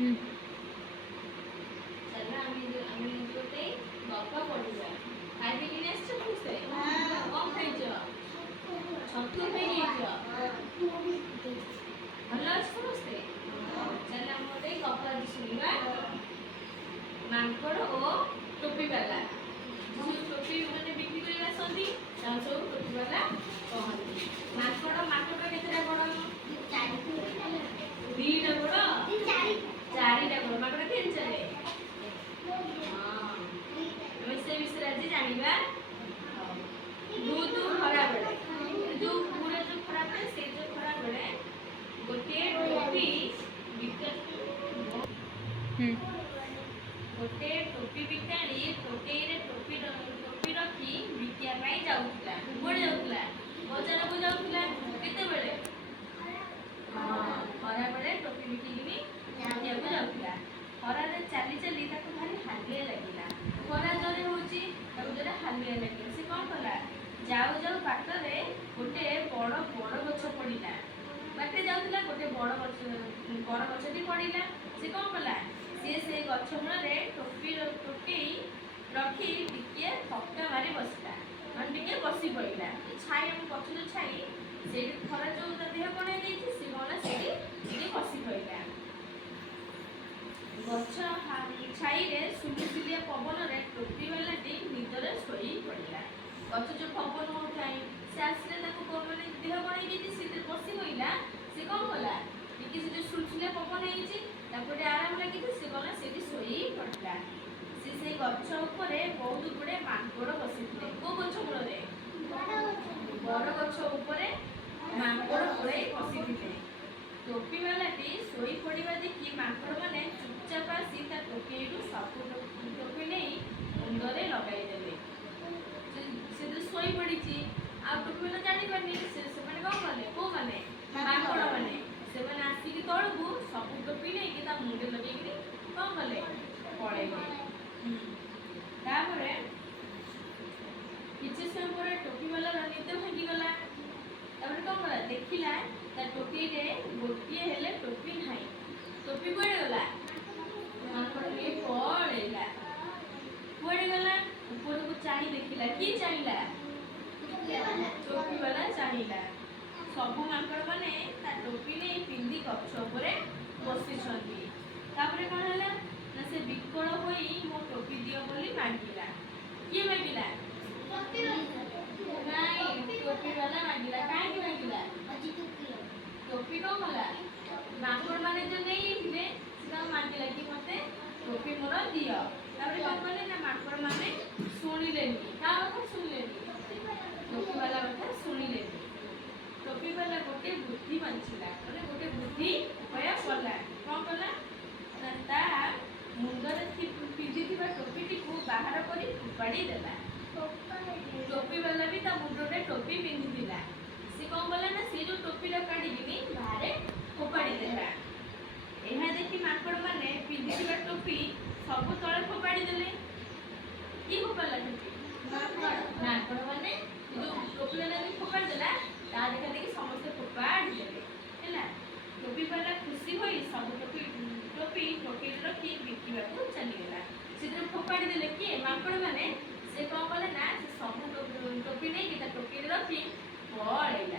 चला आम्ही गोटे गप पढ़िया खाइबे कि नेस छुसे कम खाइछ छतु खाइछ भलो अछि समस्ते चला हम गोटे गप आज सुनिबा मांकड़ ओ टोपी वाला जो टोपी माने बिक्री करला संदी ता सब टोपी वाला कहंती मांकड़ केतेटा बड़ दीटा बड़ चारिटा बड़ मांकड़ केन चले से विषय आज जानिबा दूध खरा बेले जो पूरा जो खरा बेले से जो खरा बेले गोटे टोपी गोटे टोपी बिकाणी टोकेरे टोपी रखी बिकिया पाई जाउतला कोड जाउतला बाजार को जाउतला केते बेले खरा बेले टोपी बिकिनी बिकिया को जाउतला खरा रे चली चली ताको भारी हालिया लागिला खरा जरे होची ताको जरे हालिया लागिला से कोन कला जाउ जाउ बाटरे गोटे बड़ बड़ गछ पड़िला बाटे जाउतला गोटे बड़ गछटी पड़िला से कोन कला से गछ मूले टोपी टोकेई रखी टिके थक्का मारी बसला मन टिके बसी पड़िला छाई हम पछुर छाई से खरा जो देह बने देछि से गला से टिके बसी पड़िला गछ छाई रे सुलुसुलिया पवन रे टोपी वाला टी निदरे सोई पड़िला गछ जो पवन होथाई से आसले ताको को माने देह बने देछि से बसी होइला से कोन होला टिके से जो सुलुसुलिया पवन हेछि तापरे आराम लागि से गला सेठी सोई पड़िला से गछ ऊपर बहुत गुडे मांकड़ बसिथिले को गछ मूल रे बड़ गछ ऊपर मांकड़ गुडे बसिथिले टोपी वाला टी सोई पड़िबा देखि मांकड़ माने चुपचाप आसी ता टोपीरु सब टोपी नहीं मुंडरे लगाई देले से तो सोई पड़िची आ टोपी वाला जानि पानी से माने कोन माने को माने मांकड़ माने से माने आसी कि तळबु सब टोपी नहीं कि ता मुंडे लगे कि कोन कले पळेले तापरे किछि समय पर टोपी वाला निद भागी गला तापरे कोन कला देखिला ता टोपी रे गोटिए हेले टोपी नाही टोपी कोड़े गला मांकड़ के पड़ेला कोड़े गला ऊपर को चाहि देखिला की चाहिला टोपी वाला चाहिला सब मांकड़ माने ता टोपी नै पिंदी गछ ऊपर बसि छथि तापरे कोन हला ना से विकल होई मो टोपी दियो बोली मांगिला की मांगिला टोपी वाला नहीं टोपी वाला मांगिला काहे की मांगिला टोपी को मला मांकड़ माने जो नहीं थे सेटा मांगिला कि मते टोपी मोर दियो तापरे कोन कले ना मांकड़ माने सुनिलेनी का कथा सुनिलेनी टोपी वाला कथा सुनिलेनी टोपी वाला गोटे बुद्धि बंचिला माने गोटे बुद्धि उपाय कला कोन कला ना ता मुंडरे पिंधिथिबा टोपीटी को बाहर करी फुपाड़ी देला टोपी वाला भी ता मुंडरे टोपी पिंधिथिला से कोन बोला ना से जो टोपी ला काढी बिनी बाहर फोपाड़ी देला एहा देखि मांकड़ माने पिंधिथिबा टोपी सब तळे फोपाड़ी देले की फोपाला टोपी मांकड़ माने जो टोपी वाला भी फोपाड़ी देला ता देखा देखि समस्त फोपाड़ी देले हैला टोपी वाला खुशी होई सब टोपी रखी बिकिबा को चली गेला से फोपाड़ी देले की मांकड़ माने से कोन कले ना सब टोपी नै कि ता टोपी रखी पळेला।